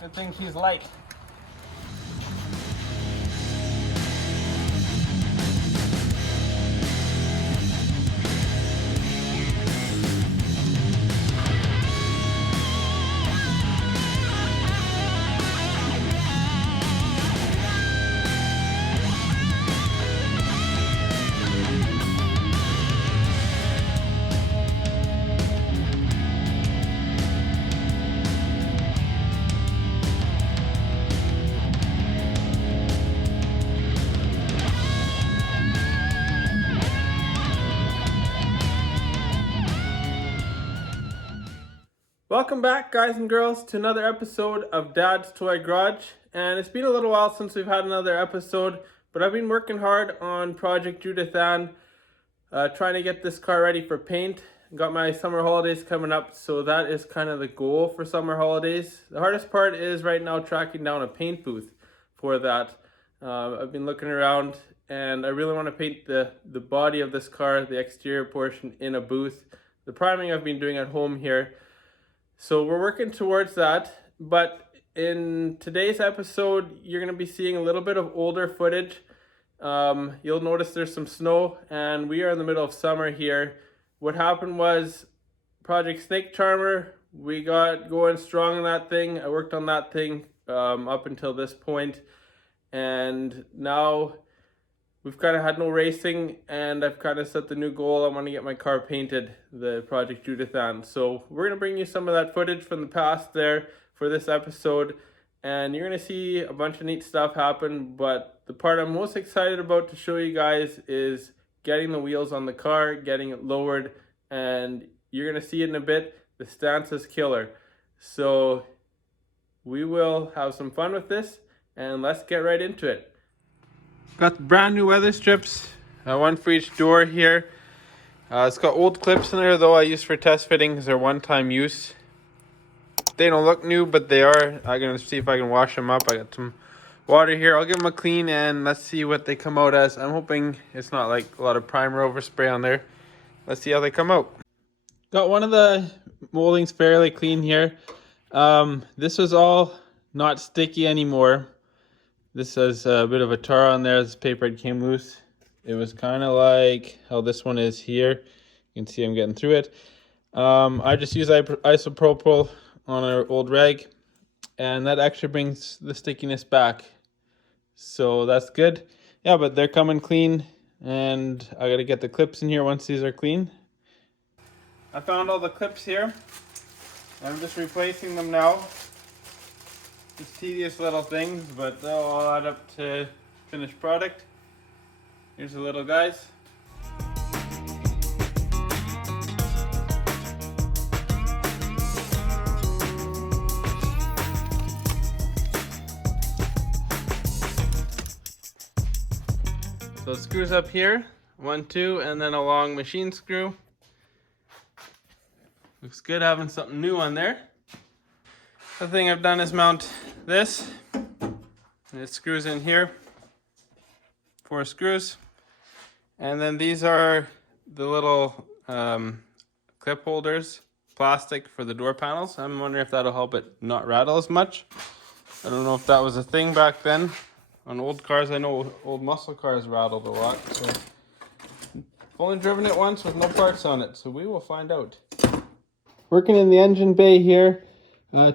Good thing she's light. Welcome back, guys and girls, to another episode of Dad's Toy Garage. And it's been a little while since we've had another episode, but I've been working hard on Project Judith Ann, trying to get this car ready for paint. Got my summer holidays coming up, so that is kind of the goal for summer holidays. The hardest part is right now tracking down a paint booth for that. I've been looking around, and I really want to paint the body of this car, the exterior portion, in a booth. The priming I've been doing at home here. So we're working towards that, but in today's episode, you're going to be seeing a little bit of older footage. You'll notice there's some snow, and we are in the middle of summer here. What happened was Project Snake Charmer, we got going strong on that thing. I worked on that thing up until this point, and now we've kind of had no racing, and I've kind of set the new goal. I want to get my car painted, the Project Judith Ann. So we're going to bring you some of that footage from the past there for this episode, and you're going to see a bunch of neat stuff happen, but the part I'm most excited about to show you guys is getting the wheels on the car, getting it lowered, and you're going to see it in a bit. The stance is killer. So we will have some fun with this, and let's get right into it. Got the brand new weather strips, one for each door here. It's got old clips in there though I use for test fittings. They're one-time use. They don't look new, but they are. I'm going to see if I can wash them up. I got some water here. I'll give them a clean and let's see what they come out as. I'm hoping it's not like a lot of primer overspray on there. Let's see how they come out. Got one of the moldings fairly clean here. This was all not sticky anymore. This has a bit of a tar on there. This paper came loose. It was kind of like how this one is here. You can see I'm getting through it. I just use isopropyl on an old rag, and that actually brings the stickiness back. So that's good. Yeah, but they're coming clean, and I got to get the clips in here once these are clean. I found all the clips here. I'm just replacing them now. It's tedious little things, but they'll all add up to finished product. Here's the little guys. So it screws up here, 1, 2, and then a long machine screw. Looks good having something new on there. The thing I've done is mount this, and it screws in here, 4 screws, and then these are the little clip holders, plastic for the door panels. I'm wondering if that'll help it not rattle as much. I don't know if that was a thing back then. On old cars, I know old muscle cars rattled a lot, so I've only driven it once with no parts on it, so we will find out. Working in the engine bay here.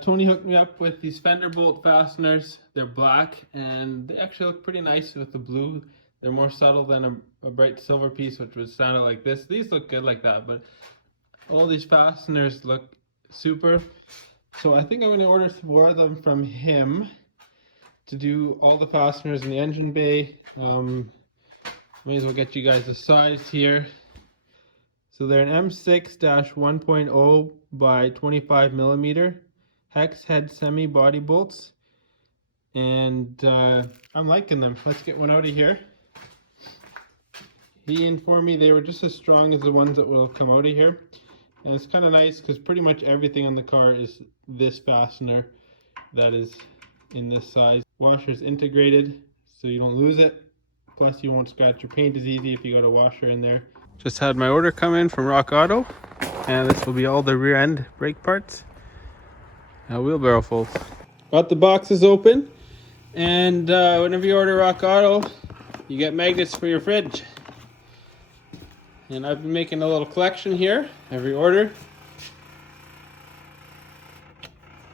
Tony hooked me up with these fender bolt fasteners. They're black and they actually look pretty nice with the blue. They're more subtle than a bright silver piece, which would sound like this. These look good like that, but all these fasteners look super. So I think I'm going to order 4 of them from him to do all the fasteners in the engine bay. May as well get you guys the size here. So they're an M6-1.0 by 25 millimeter. Hex head semi body bolts, and I'm liking them. Let's get one out of here. He informed me they were just as strong as the ones that will come out of here, and it's kind of nice because pretty much everything on the car is this fastener that is in this size. Washer is integrated so you don't lose it, plus you won't scratch your paint as easy if you got a washer in there. Just had my order come in from Rock Auto, and this will be all the rear end brake parts. Wheelbarrow fulls. Got the boxes open, and whenever you order Rock Auto, you get magnets for your fridge. And I've been making a little collection here, every order.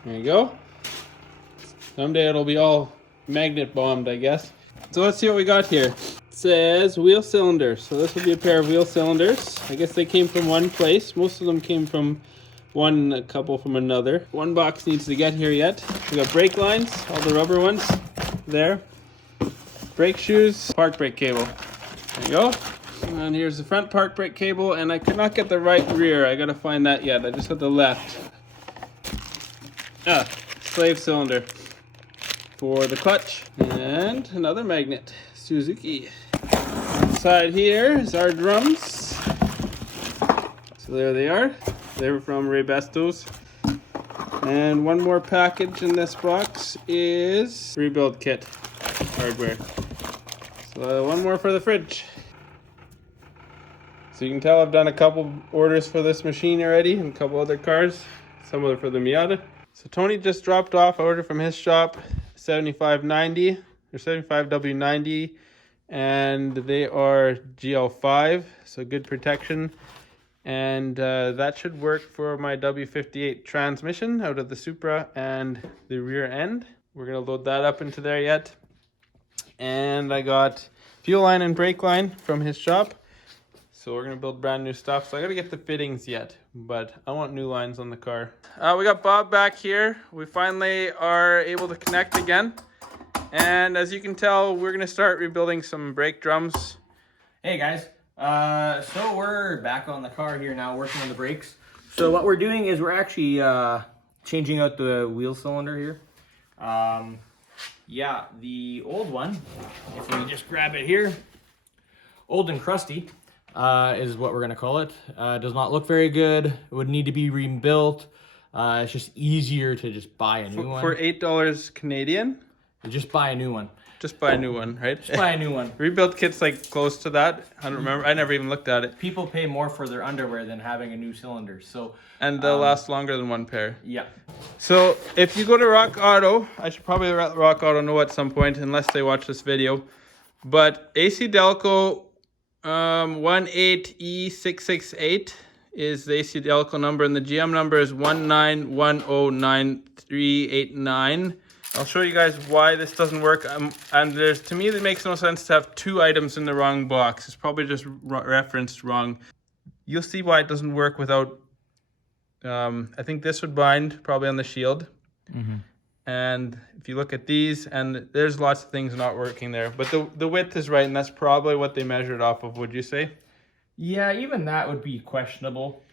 There you go. Someday it'll be all magnet bombed, I guess. So let's see what we got here. It says wheel cylinders. So this will be a pair of wheel cylinders. I guess they came from one place. Most of them came from one, a couple from another. One box needs to get here yet. We got brake lines, all the rubber ones there. Brake shoes, park brake cable. There you go. And here's the front park brake cable, and I could not get the right rear. I gotta find that yet. I just got the left. Slave cylinder for the clutch, and another magnet, Suzuki. Inside here is our drums. So there they are. They were from Ray Besto's. And one more package in this box is rebuild kit hardware. So one more for the fridge. So you can tell I've done a couple orders for this machine already and a couple other cars. Some of them for the Miata. So Tony just dropped off an order from his shop, 7590 or 75W90, and they are GL5, so good protection. And that should work for my W58 transmission out of the Supra and the rear end. We're gonna load that up into there yet. And I got fuel line and brake line from his shop. So we're gonna build brand new stuff. So I gotta get the fittings yet, but I want new lines on the car. We got Bob back here. We finally are able to connect again. And as you can tell, we're gonna start rebuilding some brake drums. Hey guys, so we're back on the car here now, working on the brakes. So what we're doing is we're actually changing out the wheel cylinder here. Yeah, the old one, if we just grab it here, old and crusty, is what we're gonna call it. Does not look very good. It would need to be rebuilt. It's just easier to just buy a new one. For $8 Canadian? Just buy a new one. Just buy a new one, right? Just buy a new one. Rebuild kit's like close to that. I don't remember. I never even looked at it. People pay more for their underwear than having a new cylinder. So and they'll last longer than one pair. Yeah. So if you go to Rock Auto, I should probably let Rock Auto know at some point, unless they watch this video. But AC Delco 18E668 is the AC Delco number, and the GM number is 191093889. I'll show you guys why this doesn't work. And to me, it makes no sense to have two items in the wrong box. It's probably just referenced wrong. You'll see why it doesn't work without. I think this would bind probably on the shield. Mm-hmm. And if you look at these, and there's lots of things not working there, but the width is right, and that's probably what they measured off of. Would you say? Yeah, even that would be questionable.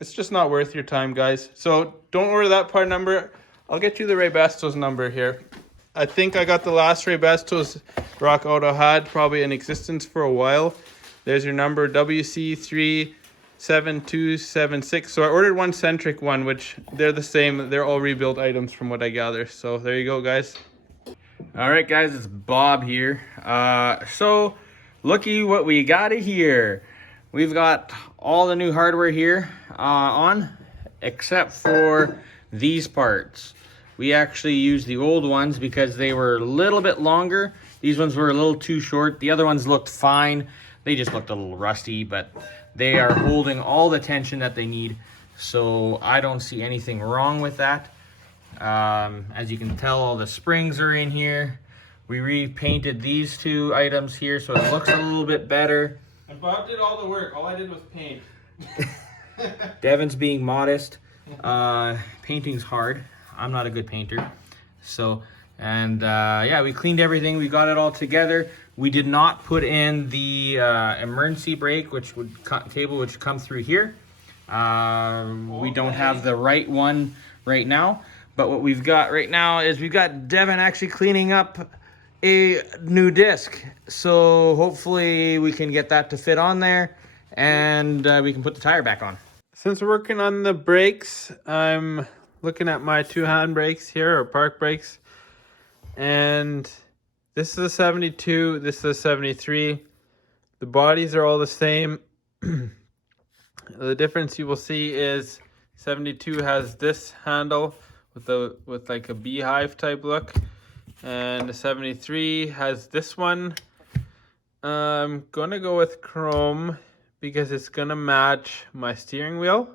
It's just not worth your time, guys. So don't order that part number. I'll get you the Ray Besto's number here. I think I got the last Ray Besto's Rock Auto had probably in existence for a while. There's your number, WC37276. So I ordered one Centric one, which they're the same. They're all rebuilt items from what I gather. So there you go, guys. All right, guys, it's Bob here. So looky what we got here. We've got all the new hardware here on, except for these parts. We actually used the old ones because they were a little bit longer. These ones were a little too short. The other ones looked fine. They just looked a little rusty, but they are holding all the tension that they need. So I don't see anything wrong with that. As you can tell, all the springs are in here. We repainted these two items here, so it looks a little bit better. And Bob did all the work. All I did was paint. Devin's being modest. Painting's hard. I'm not a good painter. So, and yeah, we cleaned everything. We got it all together. We did not put in the emergency brake, cable which come through here. We don't have the right one right now. But what we've got right now is we've got Devin actually cleaning up a new disc. So hopefully we can get that to fit on there, and we can put the tire back on. Since we're working on the brakes, I'm looking at my two hand brakes here, or park brakes. And this is a 72, this is a 73. The bodies are all the same. The difference you will see is 72 has this handle, with like a beehive type look. And the 73 has this one. I'm gonna go with chrome because it's gonna match my steering wheel.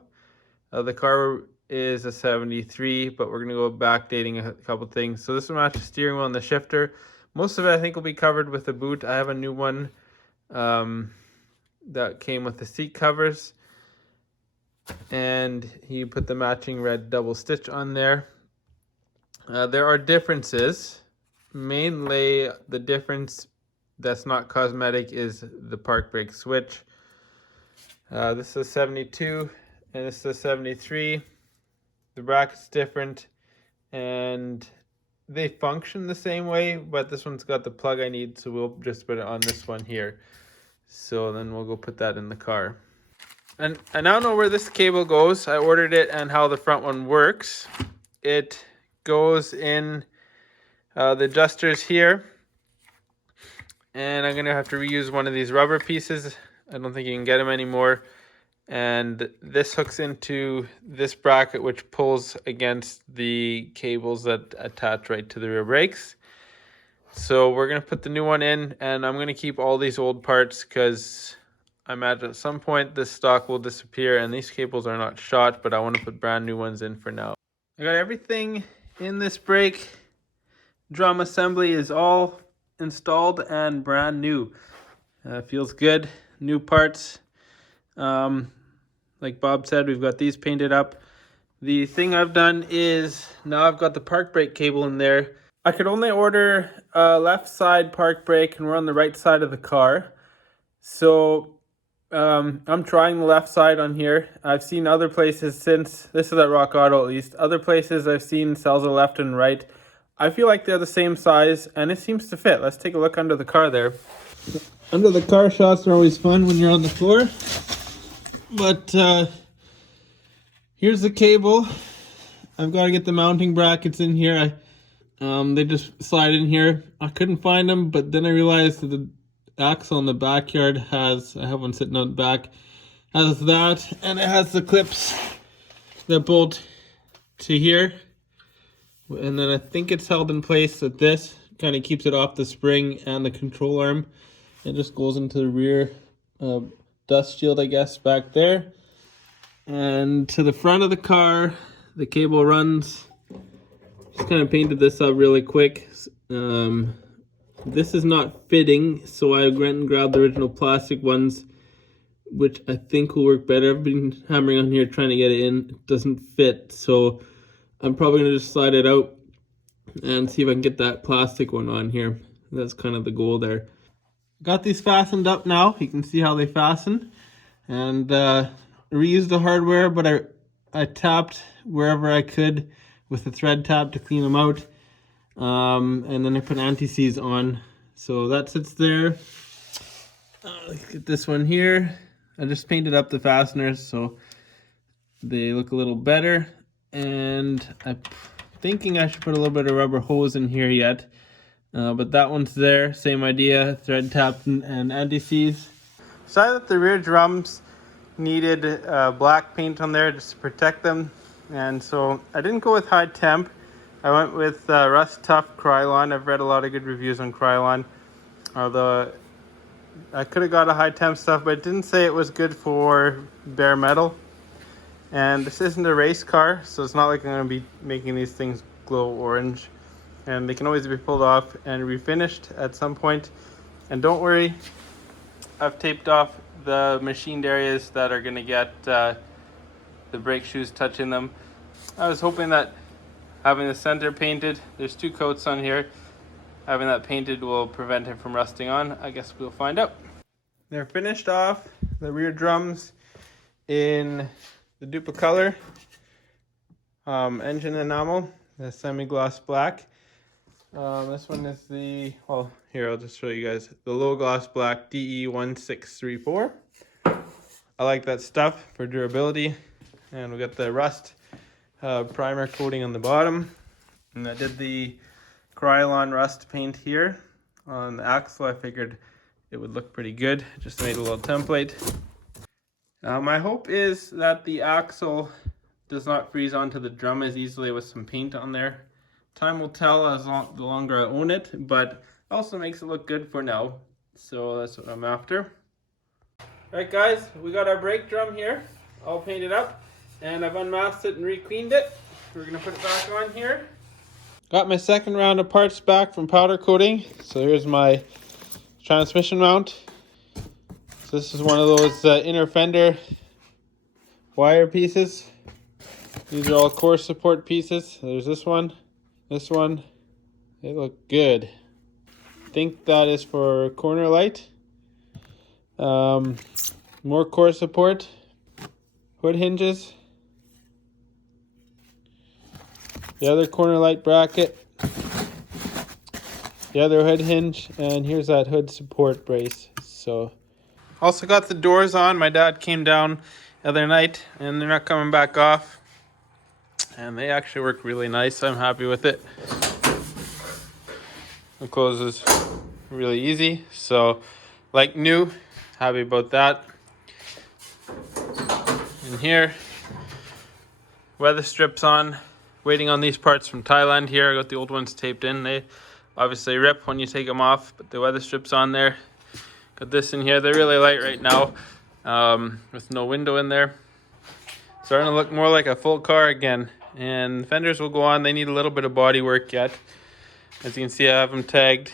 The car is a 73, but we're gonna go backdating a couple things. So this will match the steering wheel and the shifter. Most of it I think will be covered with the boot. I have a new one that came with the seat covers, and he put the matching red double stitch on there. There are differences. Mainly the difference that's not cosmetic is the park brake switch. This is 72 and this is 73. The bracket's different and they function the same way, but this one's got the plug I need, so we'll just put it on this one here. So then we'll go put that in the car. And I now know where this cable goes. I ordered it and how the front one works. It goes in the adjusters here, and I'm gonna have to reuse one of these rubber pieces. I don't think you can get them anymore. And this hooks into this bracket, which pulls against the cables that attach right to the rear brakes. So we're gonna put the new one in, and I'm gonna keep all these old parts because I imagine at some point this stock will disappear, and these cables are not shot, but I want to put brand new ones in for now. I got everything in this brake drum assembly is all installed and brand new. Feels good. New parts. Like Bob said, we've got these painted up. The thing I've done is now I've got the park brake cable in there. I could only order a left side park brake, and we're on the right side of the car. So I'm trying the left side on here. I've seen other places since, this is at Rock Auto at least, other places I've seen sells a left and right. I feel like they're the same size and it seems to fit. Let's take a look under the car there. Under the car shots are always fun when you're on the floor. But here's the cable. I've got to get the mounting brackets in here. They just slide in here. I couldn't find them, but then I realized that the axle in the backyard has, I have one sitting on the back, has that, and it has the clips that bolt to here. And then I think it's held in place with this, kind of keeps it off the spring and the control arm. It just goes into the rear dust shield, I guess, back there. And to the front of the car, the cable runs. Just kind of painted this up really quick. This is not fitting, so I went and grabbed the original plastic ones, which I think will work better. I've been hammering on here trying to get it in. It doesn't fit, so I'm probably going to just slide it out and see if I can get that plastic one on here. That's kind of the goal there. Got these fastened up now. You can see how they fasten. And reused the hardware, but I tapped wherever I could with a thread tap to clean them out. And then I put anti-seize on. So that sits there. Let's get this one here. I just painted up the fasteners so they look a little better. And I'm thinking I should put a little bit of rubber hose in here yet. But that one's there. Same idea. Thread tap and anti-seize. Decided that the rear drums needed black paint on there just to protect them. And so I didn't go with high temp. I went with Rust Tough Krylon. I've read a lot of good reviews on Krylon. Although I could have got a high temp stuff, but it didn't say it was good for bare metal. And this isn't a race car, so it's not like I'm going to be making these things glow orange. And they can always be pulled off and refinished at some point. And don't worry, I've taped off the machined areas that are going to get the brake shoes touching them. I was hoping that having the center painted, there's 2 coats on here, having that painted will prevent it from rusting on. I guess we'll find out. They're finished off, the rear drums, in the Dupa color engine enamel, the semi-gloss black. This one is the, well, here I'll just show you guys, the low gloss black DE1634. I like that stuff for durability. And we got the rust primer coating on the bottom. And I did the Krylon rust paint here on the axle. I figured it would look pretty good. Just made a little template. My hope is that the axle does not freeze onto the drum as easily with some paint on there. Time will tell the longer I own it, but also makes it look good for now. So that's what I'm after. Alright guys, we got our brake drum here, all painted up, and I've unmasked it and re-cleaned it. We're going to put it back on here. Got my second round of parts back from powder coating. So here's my transmission mount. So this is one of those inner fender wire pieces. These are all core support pieces. There's this one. They look good. I think that is for corner light. More core support. Hood hinges. The other corner light bracket. The other hood hinge. And here's that hood support brace. So, also got the doors on. My dad came down the other night and they're not coming back off. And they actually work really nice. I'm happy with it. It closes really easy. So, like new, happy about that. In here, weather strips on. Waiting on these parts from Thailand here. I got the old ones taped in. They obviously rip when you take them off, but the weather strips on there. Got this in here. They're really light right now, with no window in there. Starting to look more like a full car again. And fenders will go on. They need a little bit of body work yet. As you can see, I have them tagged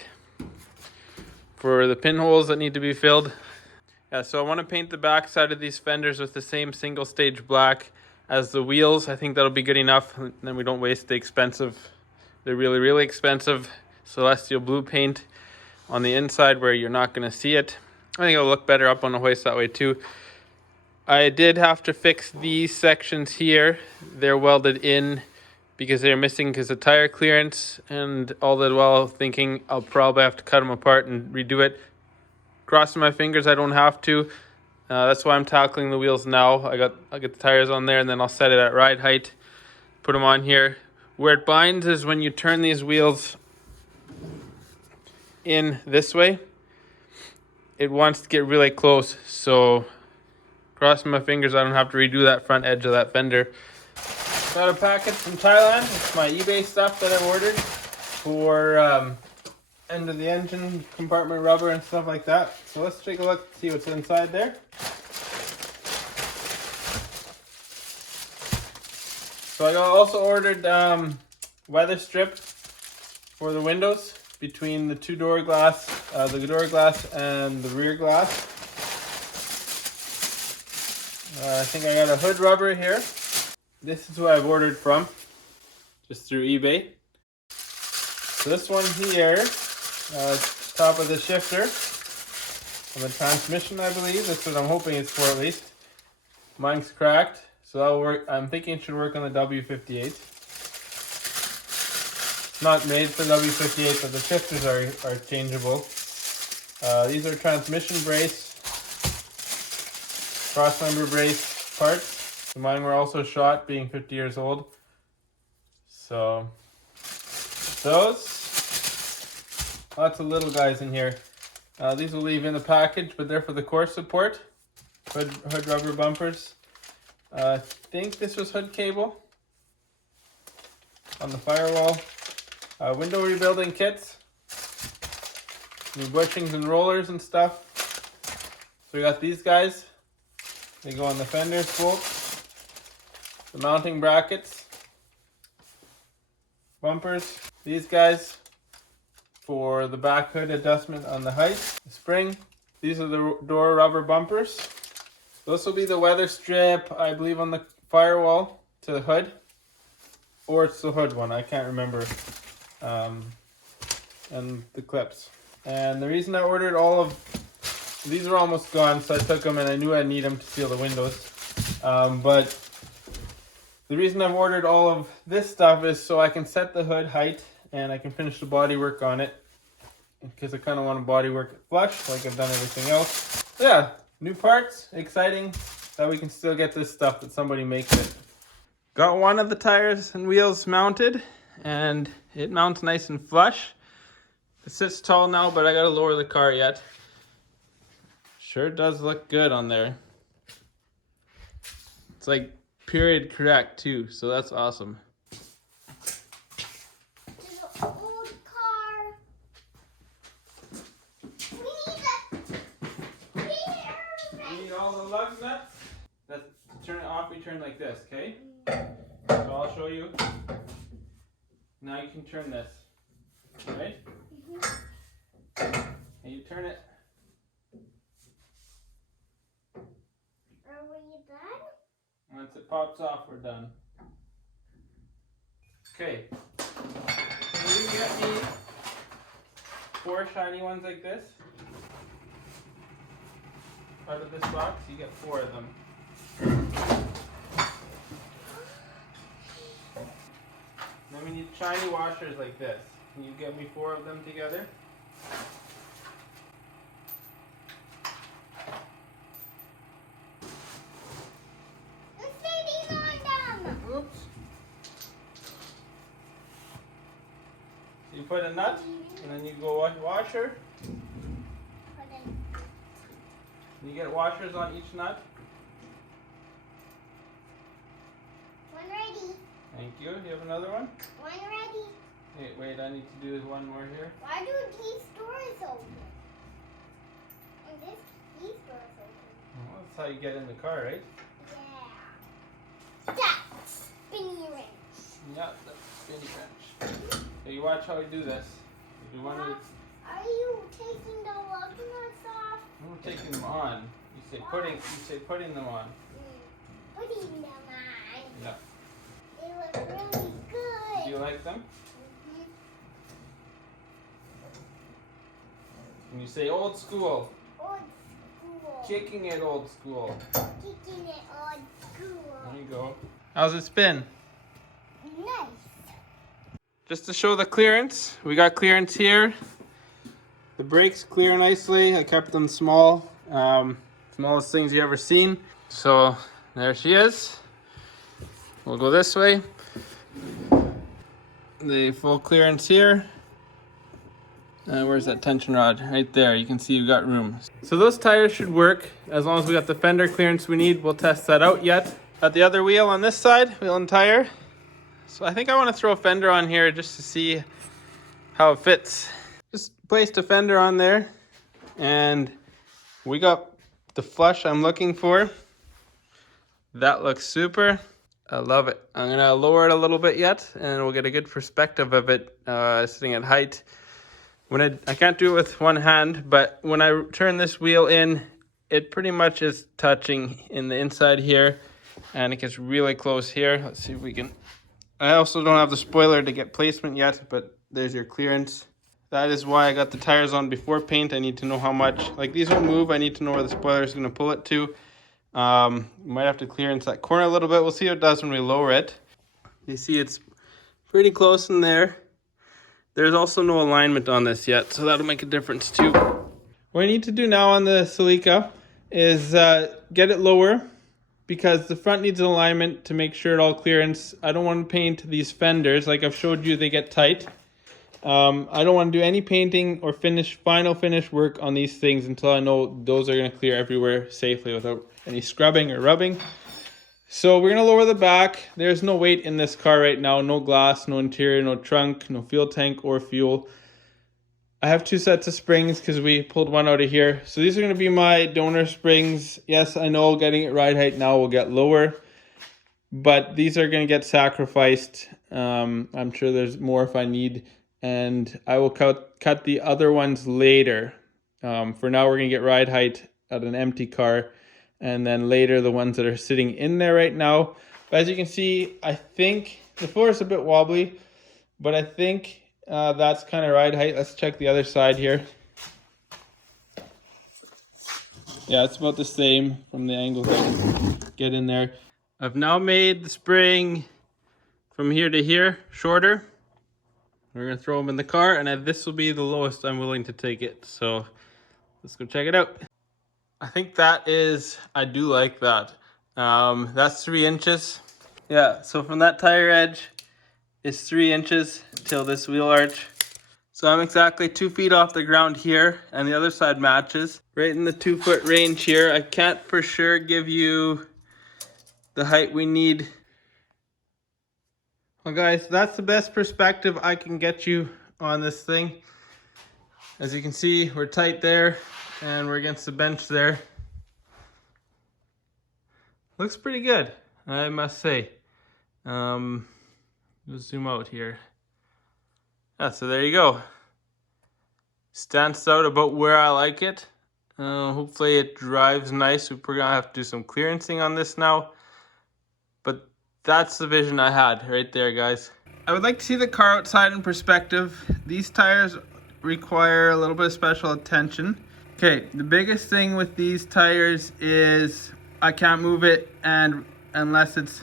for the pinholes that need to be filled. Yeah, so I want to paint the back side of these fenders with the same single stage black as the wheels. I think that'll be good enough. Then we don't waste the really expensive celestial blue paint on the inside where you're not going to see it. I think it'll look better up on the hoist that way too. I did have to fix these sections here. They're welded in because they're missing because of tire clearance, and all the while thinking I'll probably have to cut them apart and redo it. Crossing my fingers I don't have to. That's why I'm tackling the wheels now. I'll get the tires on there and then I'll set it at ride height. Put them on here. Where it binds is when you turn these wheels in this way. It wants to get really close. So crossing my fingers I don't have to redo that front edge of that fender. Got a package from Thailand. It's my eBay stuff that I ordered for end of the engine compartment rubber and stuff like that. So let's take a look, see what's inside there. So I also ordered weather strip for the windows between the two door glass, the door glass and the rear glass. I think I got a hood rubber here. This is who I've ordered from, just through eBay. So this one here, top of the shifter on the transmission, I believe. That's what I'm hoping it's for at least. Mine's cracked, so that'll work. I'm thinking it should work on the W58. It's not made for W58, but the shifters are changeable. These are transmission brace, cross member brace parts. Mine were also shot being 50 years old. So those, lots of little guys in here. These will leave in the package, but they're for the core support. Hood rubber bumpers. I think this was hood cable on the firewall. Window rebuilding kits. New bushings and rollers and stuff. So we got these guys. They go on the fenders bolts. The mounting brackets. Bumpers. These guys for the back hood adjustment on the height. The spring. These are the door rubber bumpers. This will be the weather strip, I believe, on the firewall to the hood. Or it's the hood one, I can't remember. And the clips. And the reason I ordered all of these are almost gone, so I took them and I knew I'd need them to seal the windows. But the reason I've ordered all of this stuff is so I can set the hood height and I can finish the body work on it. Because I kind of want to body work it flush like I've done everything else. So yeah, new parts, exciting that we can still get this stuff that somebody makes it. Got one of the tires and wheels mounted and it mounts nice and flush. It sits tall now, but I gotta lower the car yet. Sure does look good on there. It's like period correct too, so that's awesome. There's an old car. We need all the lug nuts. That's to turn it off, we turn like this, okay? So I'll show you. Now you can turn this. Right? And you turn it. Are we done? Once it pops off, we're done. Okay. Can you get me 4 shiny ones like this? Out of this box, you get 4 of them. Then we need shiny washers like this. Can you get me 4 of them together? Let's sitting on them. Oops. So you put a nut, and then you go washer. You get washers on each nut. One ready. Thank you. Do you have another one? One ready. Hey, wait, I need to do one more here. Why do these doors open? And these doors open. Well, that's how you get in the car, right? Yeah. That's spinny wrench. Yeah, that's spinny wrench. Okay, you watch how we do this. If you want to, Are you taking the lug nuts off? I'm taking them on. You say putting them on. Putting them on. Yeah. They look really good. Do you like them? And you say old school. Old school. Kicking it old school. Kicking it old school. There you go. How's it spin? Nice. Just to show the clearance, we got clearance here. The brakes clear nicely. I kept them small. Smallest things you ever seen. So there she is. We'll go this way. The full clearance here. Where's that tension rod? Right there. You can see you've got room. So those tires should work as long as we got the fender clearance we need. We'll test that out yet. Got the other wheel on this side, wheel and tire. So I think I want to throw a fender on here just to see how it fits. Just placed a fender on there and we got the flush I'm looking for. That looks super. I love it. I'm gonna lower it a little bit yet and we'll get a good perspective of it sitting at height. When I can't do it with one hand, but when I turn this wheel in, it pretty much is touching in the inside here and it gets really close here. Let's see if we can. I also don't have the spoiler to get placement yet, but there's your clearance. That is why I got the tires on before paint. I need to know how much, like these won't move. I need to know where the spoiler is going to pull it to. Might have to clearance that corner a little bit. We'll see how it does when we lower it. You see it's pretty close in there. There's also no alignment on this yet, so that'll make a difference too. What I need to do now on the Celica is get it lower because the front needs an alignment to make sure it all clearance. I don't want to paint these fenders. Like I've showed you, they get tight. I don't want to do any painting or final finish work on these things until I know those are going to clear everywhere safely without any scrubbing or rubbing. So we're going to lower the back. There's no weight in this car right now. No glass, no interior, no trunk, no fuel tank or fuel. I have 2 sets of springs because we pulled one out of here. So these are going to be my donor springs. Yes, I know getting it ride height now will get lower, but these are going to get sacrificed. I'm sure there's more if I need, and I will cut the other ones later. For now, we're going to get ride height at an empty car, and then later the ones that are sitting in there right now. But as you can see, I think the floor is a bit wobbly, but I think that's kind of ride height. Let's check the other side here. Yeah, it's about the same from the angles I can get in there. I've now made the spring from here to here shorter. We're going to throw them in the car, and this will be the lowest I'm willing to take it. So let's go check it out. I think that is, I do like that. That's 3 inches. Yeah, so from that tire edge is 3 inches till this wheel arch. So I'm exactly 2 feet off the ground here, and the other side matches. Right in the 2 foot range here. I can't for sure give you the height we need. Well guys, that's the best perspective I can get you on this thing. As you can see, we're tight there and we're against the bench there. Looks pretty good, I must say. We'll zoom out here. Yeah, so there you go. Stands out about where I like it. Hopefully it drives nice. We're gonna have to do some clearancing on this now. But that's the vision I had right there, guys. I would like to see the car outside in perspective. These tires require a little bit of special attention. Okay, the biggest thing with these tires is I can't move it unless it's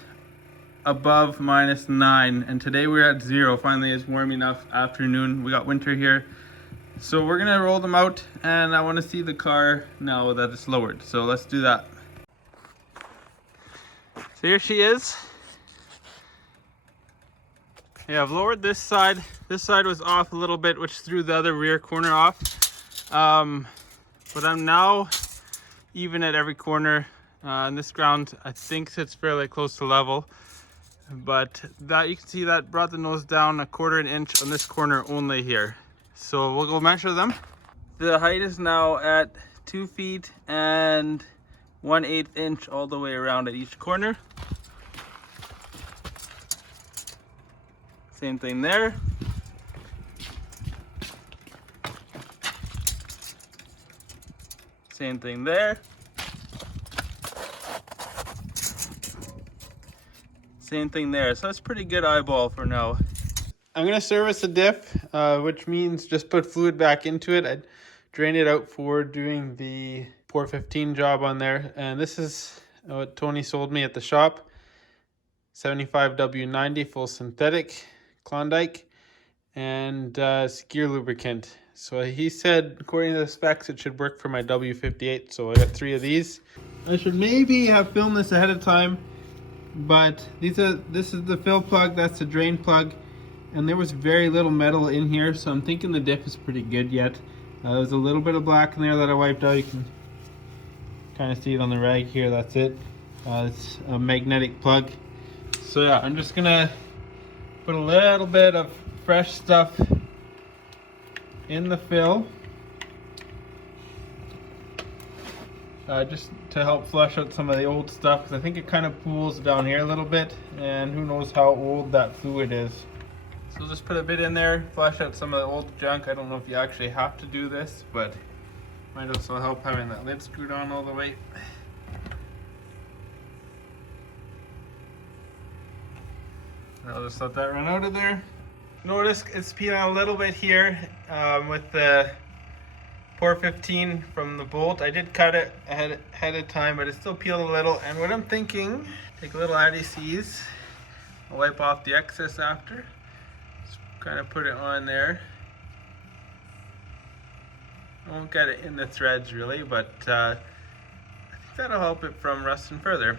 above -9, and today we're at 0. Finally, it's warm enough afternoon. We got winter here, so we're gonna roll them out, and I want to see the car now that it's lowered, so let's do that. So here she is. Yeah, I've lowered this side. This side was off a little bit, which threw the other rear corner off, but I'm now even at every corner. And this ground I think sits fairly close to level. But that, you can see that brought the nose down 1/4 inch on this corner only here. So we'll go measure them. The height is now at 2 feet and 1/8 inch all the way around at each corner. Same thing there. Same thing there. Same thing there. So that's pretty good eyeball for now. I'm gonna service the diff, which means just put fluid back into it. I drained it out for doing the pour 15 job on there. And this is what Tony sold me at the shop. 75W90 full synthetic Klondike and skier lubricant. So he said, according to the specs, it should work for my W58. So I got 3 of these. I should maybe have filmed this ahead of time. But this is the fill plug, that's the drain plug, and there was very little metal in here, so I'm thinking the diff is pretty good yet. There's a little bit of black in there that I wiped out. You can kind of see it on the rag here. That's it. It's a magnetic plug. So yeah, I'm just gonna put a little bit of fresh stuff in the fill. Just to help flush out some of the old stuff, because I think it kind of pools down here a little bit, and who knows how old that fluid is. So just put a bit in there, flush out some of the old junk. I don't know if you actually have to do this, but might also help having that lid screwed on all the way. I'll just let that run out of there. Notice it's peeling a little bit here with the pour 15 from the bolt. I did cut it ahead of time, but it still peeled a little. And what I'm thinking, take a little anti-seize, I'll wipe off the excess after. Just kind of put it on there. I won't get it in the threads really, but I think that'll help it from rusting further.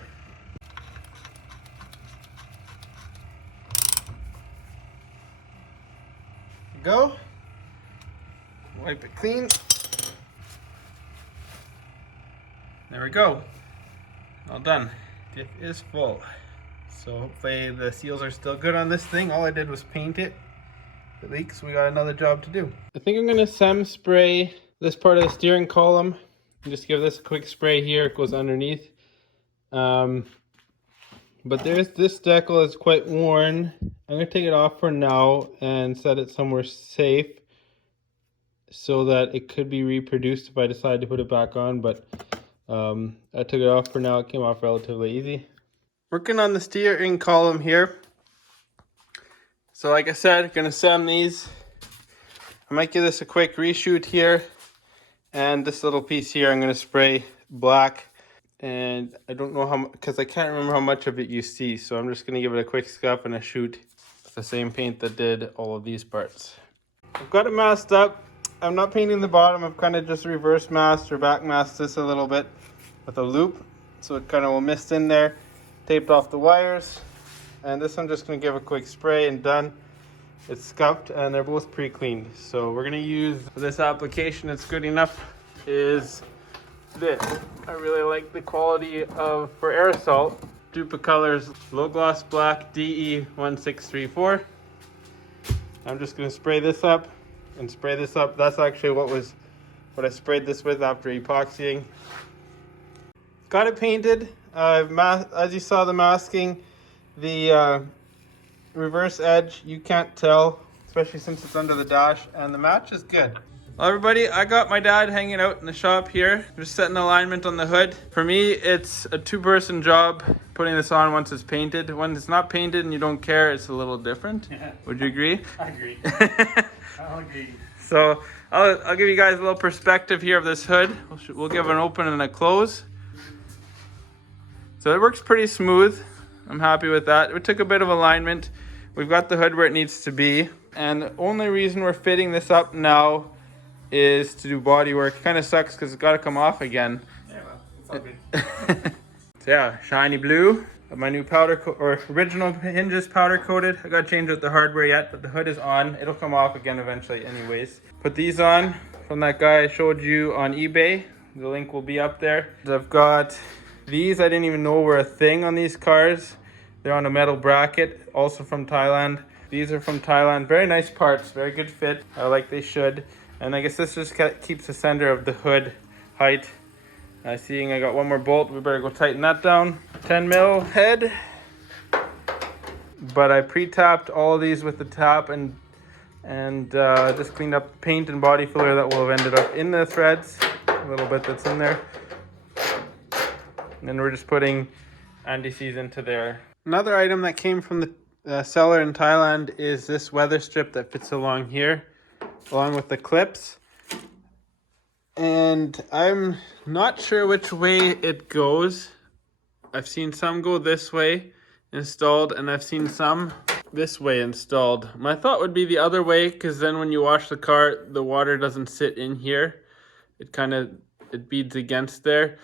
Go. Wipe it clean. There we go. All done. Diff is full. So hopefully the seals are still good on this thing. All I did was paint it. If it leaks, we got another job to do. I think I'm gonna SEM spray this part of the steering column. Just give this a quick spray here. It goes underneath. But there's this decal is quite worn. I'm gonna take it off for now and set it somewhere safe so that it could be reproduced if I decide to put it back on. But I took it off for now. It came off relatively easy. Working on the steering column here. So like I said, gonna SEM these. I might give this a quick reshoot here. And this little piece here, I'm gonna spray black. And I don't know how, because I can't remember how much of it you see. So I'm just gonna give it a quick scuff and a shoot with the same paint that did all of these parts. I've got it masked up. I'm not painting the bottom. I've kind of just reverse masked or back masked this a little bit with a loop, so it kind of will mist in there. Taped off the wires, and this I'm just going to give a quick spray and done. It's scuffed and they're both pre-cleaned. So we're going to use, for this application, it's good enough, is this. I really like the quality of, for aerosol, Dupa Colors Low Gloss Black DE1634. I'm just gonna spray this up and spray this up. That's actually what I sprayed this with after epoxying. Got it painted. As you saw the masking, the reverse edge, you can't tell, especially since it's under the dash, and the match is good. Well, everybody, I got my dad hanging out in the shop here, just setting alignment on the hood. For me, it's a two-person job putting this on once it's painted. When it's not painted and you don't care, it's a little different. Yeah. Would you agree? I agree. I'll agree. So I'll give you guys a little perspective here of this hood. We'll give an open and a close. So it works pretty smooth. I'm happy with that. We took a bit of alignment. We've got the hood where it needs to be. And the only reason we're fitting this up now is to do body work. It kind of sucks because it's got to come off again. Yeah, well, it's all good. So yeah, shiny blue. My new original hinges powder coated. I got to change out the hardware yet, but the hood is on. It'll come off again eventually anyways. Put these on from that guy I showed you on eBay. The link will be up there. I've got these. I didn't even know were a thing on these cars. They're on a metal bracket, also from Thailand. These are from Thailand. Very nice parts, very good fit, like they should. And I guess this just keeps the center of the hood height. Seeing I got one more bolt, we better go tighten that down. 10 mil head. But I pre-tapped all of these with the tap and just cleaned up paint and body filler that will have ended up in the threads. A little bit that's in there. And then we're just putting anti-seize into there. Another item that came from the seller in Thailand is this weather strip that fits along here, along with the clips. And I'm not sure which way it goes. I've seen some go this way installed, and I've seen some this way installed. My thought would be the other way, because then when you wash the car, the water doesn't sit in here. It beads against there.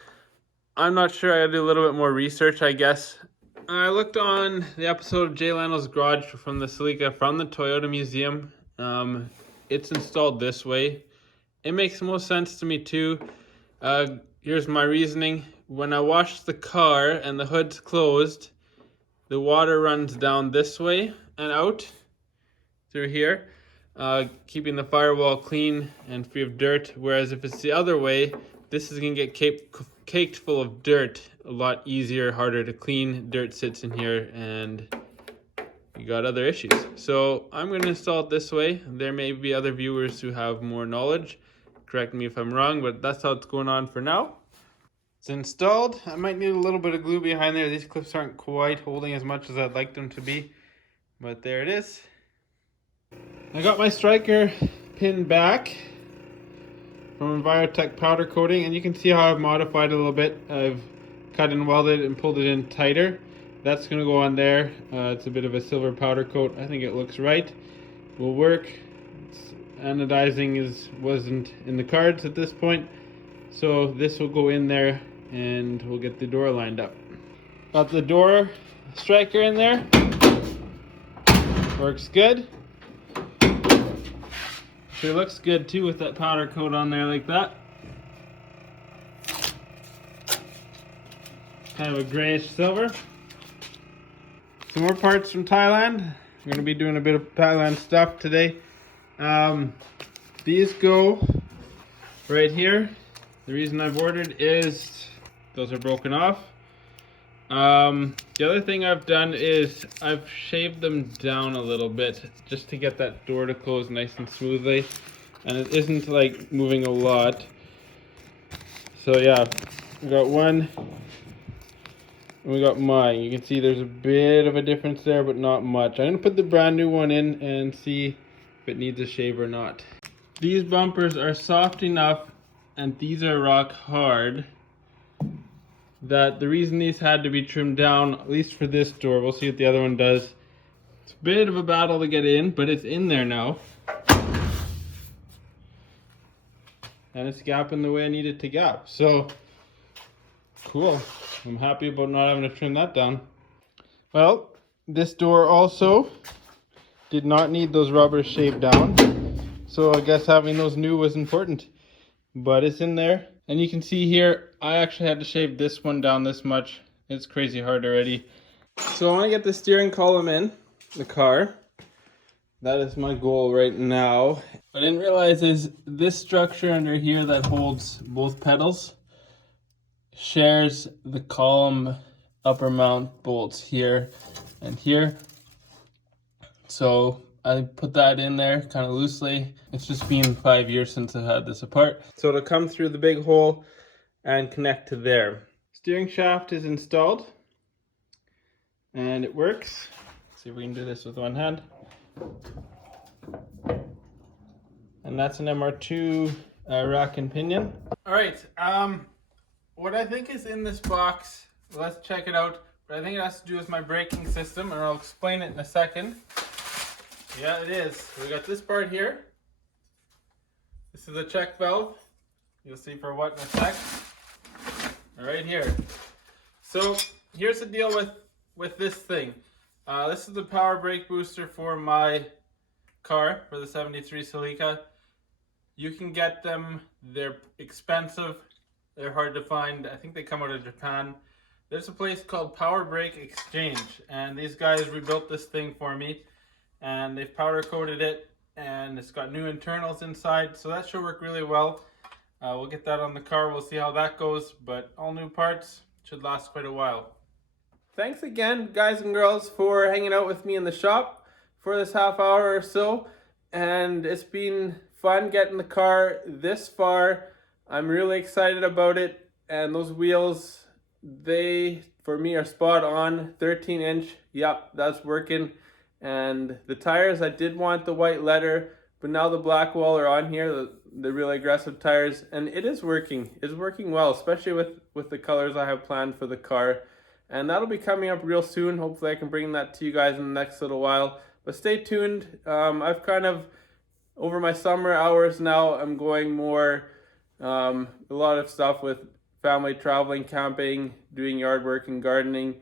I'm not sure. I gotta do a little bit more research, I guess. I looked on the episode of Jay Leno's Garage from the Celica from the Toyota Museum. It's installed this way. It makes most sense to me too. Here's my reasoning. When I wash the car and the hood's closed, the water runs down this way and out through here, keeping the firewall clean and free of dirt. Whereas if it's the other way, this is gonna get caked full of dirt. A lot easier, harder to clean. Dirt sits in here and you got other issues. So I'm going to install it this way. There may be other viewers who have more knowledge. Correct me if I'm wrong, but that's how it's going on for now. It's installed. I might need a little bit of glue behind there. These clips aren't quite holding as much as I'd like them to be, but there it is. I got my striker pinned back from Envirotech powder coating, and you can see how I've modified it a little bit. I've cut and welded and pulled it in tighter. That's going to go on there. It's a bit of a silver powder coat. I think it looks right. Will work. Anodizing wasn't in the cards at this point, so this will go in there and we'll get the door lined up. Got the door striker in there. Works good. Sure looks good too with that powder coat on there like that. Kind of a grayish silver. Some more parts from Thailand. I'm going to be doing a bit of Thailand stuff today. These go right here. The reason I've ordered is those are broken off. The other thing I've done is I've shaved them down a little bit just to get that door to close nice and smoothly, and it isn't like moving a lot. So yeah, we got one and we got mine. You can see there's a bit of a difference there, but not much. I'm gonna put the brand new one in and see if it needs a shave or not. These bumpers are soft enough and these are rock hard that the reason these had to be trimmed down, at least for this door, we'll see what the other one does. It's a bit of a battle to get in, but it's in there now. And it's gapping the way I need it to gap. So, cool. I'm happy about not having to trim that down. Well, this door also did not need those rubbers shaved down. So I guess having those new was important. But it's in there. And you can see here, I actually had to shave this one down this much. It's crazy hard already. So I want to get the steering column in the car. That is my goal right now. What I didn't realize is this structure under here that holds both pedals shares the column upper mount bolts here and here. So I put that in there kind of loosely. It's just been 5 years since I've had this apart. So it'll come through the big hole and connect to there. Steering shaft is installed and it works. Let's see if we can do this with one hand. And that's an MR2 rack and pinion. All right, what I think is in this box, let's check it out. But I think it has to do with my braking system, and I'll explain it in a second. Yeah, it is. We got this part here. This is a check valve. You'll see for what in a sec. Right here. So here's the deal with this thing. This is the power brake booster for my car, for the 73 Celica. You can get them. They're expensive. They're hard to find. I think they come out of Japan. There's a place called Power Brake Exchange, and these guys rebuilt this thing for me, and they've powder coated it, and it's got new internals inside, so that should work really well. We'll get that on the car. We'll see how that goes, but all new parts should last quite a while. Thanks again, guys and girls, for hanging out with me in the shop for this half hour or so, and it's been fun getting the car this far. I'm really excited about it, and those wheels, they for me are spot on. 13-inch, yep, that's working. And the tires, I did want the white leather, but now the black wall are on here, the really aggressive tires, and it is working. It's working well, especially with the colors I have planned for the car. And that'll be coming up real soon. Hopefully I can bring that to you guys in the next little while. But stay tuned. I've kind of, over my summer hours now, I'm going more, a lot of stuff with family traveling, camping, doing yard work and gardening.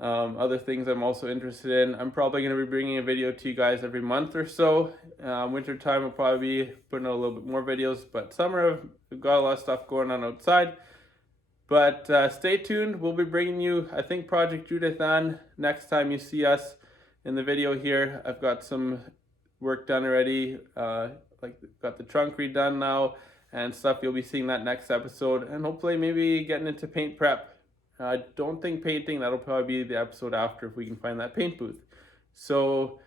Other things I'm also interested in. I'm probably going to be bringing a video to you guys every month or so. Winter time will probably be putting out a little bit more videos, but summer we've got a lot of stuff going on outside. But stay tuned. We'll be bringing you, I think, Project Judith Ann next time you see us in the video here. I've got some work done already, like got the trunk redone now and stuff. You'll be seeing that next episode, and hopefully maybe getting into paint prep. I don't think painting, that'll probably be the episode after if we can find that paint booth. So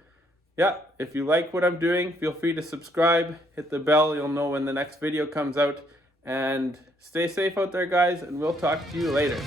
yeah, if you like what I'm doing, feel free to subscribe, hit the bell, you'll know when the next video comes out, and stay safe out there, guys, and we'll talk to you later.